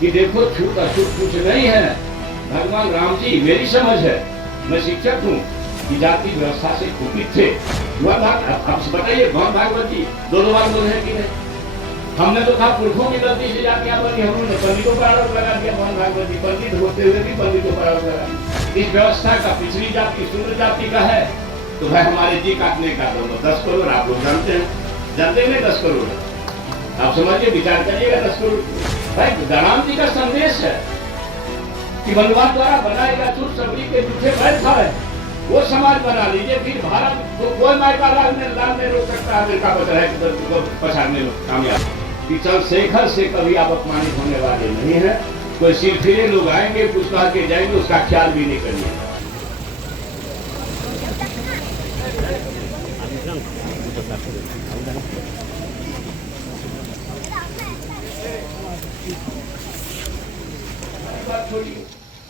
कि देखो छूट अछूत कुछ नहीं है। भगवान राम जी, मेरी समझ है, मैं शिक्षक हूँ, कि जाति व्यवस्था से कुपित थे। आप बताइए, भगवान भागवत जी दो बार बोले हैं कि नहीं? हमने तो कहा पुरखों की गलती से जातियां बनी, हमने पंडितों पर आरोप लगा दिया। भगवान भागवत जी पंडित होते हुए भी पंडितों पर आरोप लगा दिया। इस व्यवस्था का पिछड़ी जाति शूद्र जाति का है, तो भाई हमारे जी काटने का तो 10 करोड़ आप लोग जानते हैं 10 करोड़। आप समझिए, विचार करिएगा 10 करोड़। भाई राम जी का संदेश है कि वनवास द्वारा बनाएगा छूट सबरी के पीछे बैठ खा वो समाज बना लीजिए, फिर भारत को कोई मायका लाल में रोक सकता है। अमेरिका बचा है पछाड़ने में कामयाब। कि चंद्रशेखर से कभी आप अपमानित होने वाले नहीं है। कोई सिरफिरे लोग आएंगे, कुछ कह के जाएंगे, उसका ख्याल भी नहीं करिए।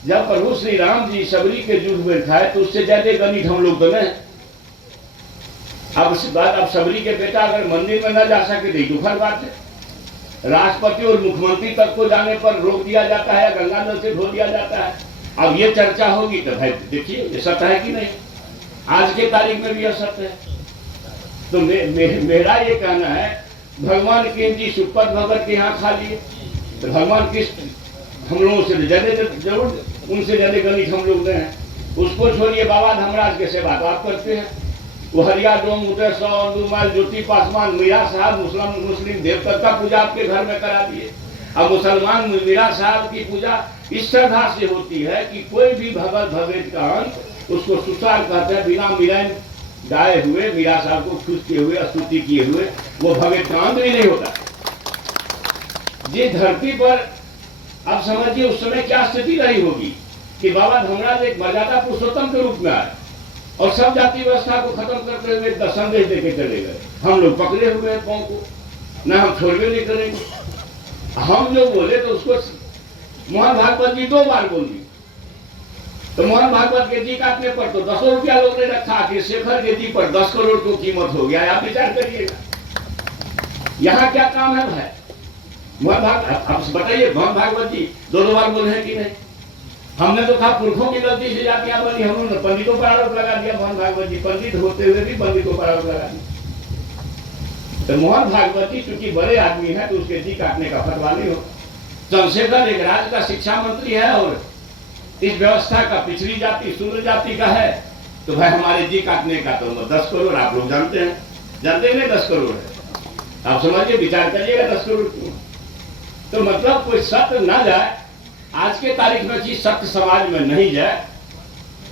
जब प्रभु श्री राम जी सबरी के युद्ध में था, तो उससे ज्यादा गणित हम लोग तो नहीं। अब इस बात, अब सबरी के बेटा अगर मंदिर में न जा सके तो दुखद बात है। राष्ट्रपति और मुख्यमंत्री तक को जाने पर रोक दिया जाता है, गंगा जल से धो दिया जाता है। अब ये चर्चा होगी तो भाई देखिए ये सत्य है कि नहीं। आज के तारीख में भी यह सत्य है। तो मेरा ये कहना है, भगवान के जी सुपथ भगत के यहाँ खा लिए, तो भगवान किस हम लोगों से ज्यादा जरूर उनसे ज्यादा गणित हम लोग हैं। उसको छोड़िए, बाबा धर्मराज के सेवा तो आप करते हैं। वो हरिया डोम उदय 100 माइल ज्योति पासवान मीरा साहब मुस्लिम देवता का पूजा आपके घर में करा दिए। अब मुसलमान मीरा साहब की पूजा इस श्रद्धा से होती है कि कोई भी भगत भगत का अंत उसको सुसार कहते हैं, बिना मिलान गाए हुए, मीरा साहब को खुश किए हुए, स्तुति किए हुए वो भगत का अंत भी नहीं होता। जिस धरती पर आप समझिए उस समय क्या स्थिति रही होगी कि बाबा धर्मराज एक मर्यादा पुरुषोत्तम के रूप में आए और सब जाति व्यवस्था को खत्म करते हुए एक संदेश देके चले गए। हम लोग पकड़े हुए हैं पांव को, ना हम छोड़वे नहीं करेंगे। हम जो बोले तो उसको मोहन भागवत जी 2 बार बोल दी, तो मोहन भागवत के जी काटने पर तो 10 रुपया लोग ने रखा कि शेखर के जी पर 10 करोड़ को कीमत हो गया। आप विचार करिएगा, यहाँ क्या काम है भाई। मोहन भागवत, आप बताइए, मोहन भागवत जी 2 बार बोले हैं कि नहीं? हमने तो कहा पुरखों की गलती से जातियां बनी, हमने पंडितों पर आरोप लगा दिया। मोहन भागवत जी पंडित होते हुए भी पंडितों पर आरोप लगा दिया। तो मोहन भागवत जी चूंकि बड़े आदमी है तो उसके जी काटने का फतवा नहीं हो। चंद्रशेखर एक राज्य का शिक्षा मंत्री है और इस व्यवस्था का पिछड़ी जाति शूद्र जाति का है, तो भाई हमारे जी काटने का तो 10 करोड़ आप लोग जानते हैं 10 करोड़ है। आप समझिए, विचार करिएगा 10 करोड़। तो मतलब कोई सत्य ना जाए, आज के तारीख में चीज सत्य समाज में नहीं जाए,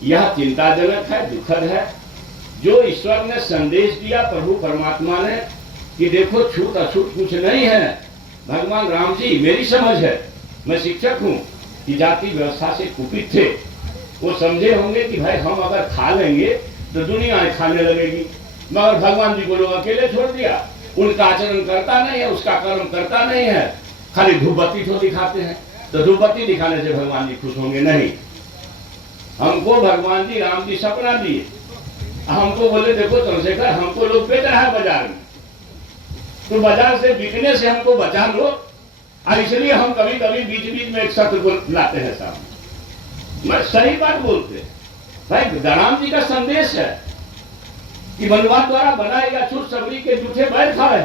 यह चिंताजनक है, दुखद है। जो ईश्वर ने संदेश दिया प्रभु परमात्मा ने कि देखो छूट अछूत कुछ नहीं है। भगवान राम जी, मेरी समझ है, मैं शिक्षक हूँ, कि जाति व्यवस्था से कुपित थे। वो समझे होंगे कि भाई हम अगर खा लेंगे तो दुनिया खाने लगेगी, मगर भगवान जी को लोग अकेले छोड़ दिया। उनका आचरण करता नहीं है, उसका कर्म करता नहीं है, खाली धूपबत्ती तो दिखाते हैं। तो धूपबत्ती दिखाने से भगवान जी खुश होंगे नहीं। हमको भगवान जी राम जी सपना दिए, हमको बोले देखो चंद्रशेखर, हमको लोग बेच रहा है बाजार में, तो बाजार से बिकने से हमको बचा लो। और इसलिए हम कभी कभी बीच बीच में एक सत्य को लाते हैं सामने। मैं सही बात बोलते भाई, राम जी का संदेश है कि वनवास द्वारा बनाएगा छूट सबरी के जूठे बैठ खा रहे,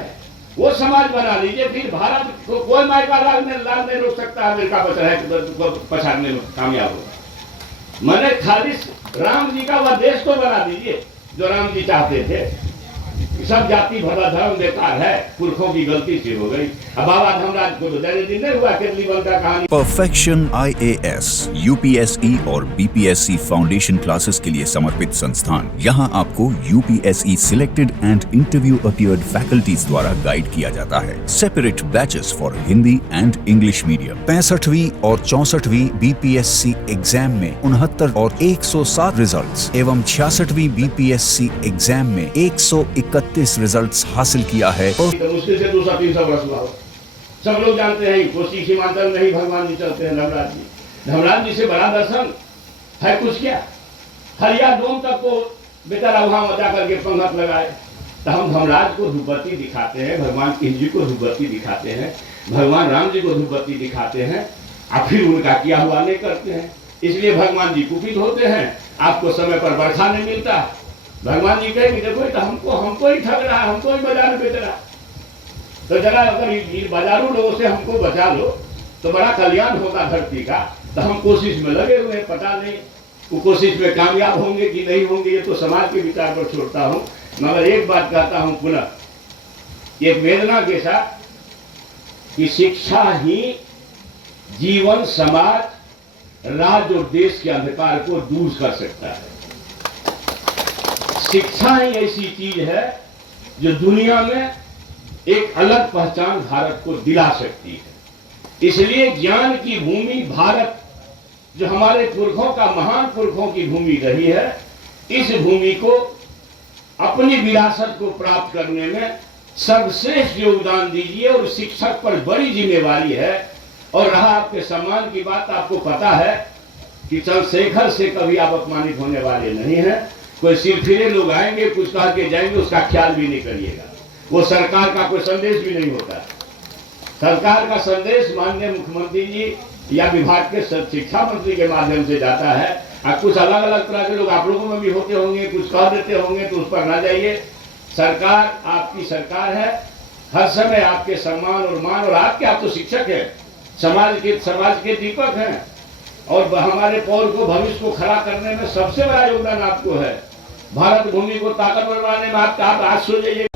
वो समाज बना लीजिए, फिर भारत को कोई मायका लाल में रोक सकता है। अमेरिका बचा है पछाड़ने में कामयाब होगा। मैंने खाली राम जी का वह देश को बना दीजिए जो राम जी चाहते थे। सब जाति भला धर्म बेकार है, पुरखों की गलती से हो गई। अब बाबा धर्मराज को तो ज्यादा दिन नहीं हुआ, केतली बन का कहानी। परफेक्शन IAS, UPSE और BPSC फाउंडेशन क्लासेस के लिए समर्पित संस्थान। यहाँ आपको UPSE selected and interview appeared faculties द्वारा गाइड किया जाता है। Separate batches for Hindi and English medium. 65वीं और 64वीं BPSC एग्जाम में 69 और 107 रिजल्ट्स एवं 66वीं BPSC एग्जाम में 131 रिजल्ट्स हासिल किया है। तो मुश्किल से 200-300 वर्ष हुआ। सब लोग जानते हैं कोसी सीमांचल में ही भगवान जी चलते हैं। धर्मराज जी से बड़ा दर्शन है कुछ क्या? हरिया डोम तक को बेचारा वहां मजा करके पंगत लगाए। तो हम धर्मराज को धूपबत्ती दिखाते हैं, भगवान कृष्ण जी को धूपबत्ती दिखाते हैं, भगवान राम जी को धूप बत्ती दिखाते हैं, और फिर उनका किया हुआ नहीं करते हैं, इसलिए भगवान जी कुपित होते हैं। आपको समय पर बरखा नहीं मिलता, भगवान जी कहेंगे देखो तो हमको ही ठग रहा है, हमको ही बाजार में बेच रहा। तो जरा अगर इन बाजारू लोगों से हमको बचा लो तो बड़ा कल्याण होगा धरती का। तो हम कोशिश में लगे हुए हैं, पता नहीं वो कोशिश में कामयाब होंगे कि नहीं होंगे, ये तो समाज के विचार पर छोड़ता हूँ। मगर एक बात कहता हूँ पुनः, एक वेदना के साथ, कि शिक्षा ही जीवन, समाज, राज्य और देश के अंधकार को दूर कर सकता है। शिक्षा ही ऐसी चीज है जो दुनिया में एक अलग पहचान भारत को दिला सकती है। इसलिए ज्ञान की भूमि भारत, जो हमारे पुरखों का, महान पुरखों की भूमि रही है, इस भूमि को अपनी विरासत को प्राप्त करने में सर्वश्रेष्ठ योगदान दीजिए। और शिक्षक पर बड़ी जिम्मेवारी है। और रहा आपके सम्मान की बात, आपको पता है कि चंद्रशेखर से कभी आप अपमानित होने वाले नहीं हैं। कोई सिरफिरे लोग आएंगे, कुछ कह के जाएंगे, उसका ख्याल भी नहीं करिएगा। वो सरकार का कोई संदेश भी नहीं होता। सरकार का संदेश माननीय मुख्यमंत्री जी या विभाग के शिक्षा मंत्री के माध्यम से जाता है। और कुछ अलग अलग तरह के लोग आप लोगों में भी होते होंगे, कुछ कह देते होंगे, तो उस पर ना जाइए। सरकार आपकी सरकार है, हर समय आपके सम्मान और मान, और आप तो शिक्षक हैं, समाज के दीपक हैं, और हमारे पौर को, भविष्य को खड़ा करने में सबसे बड़ा योगदान आपको है। भारत भूमि को ताकतवर बनाने में आप आज सोच जाइए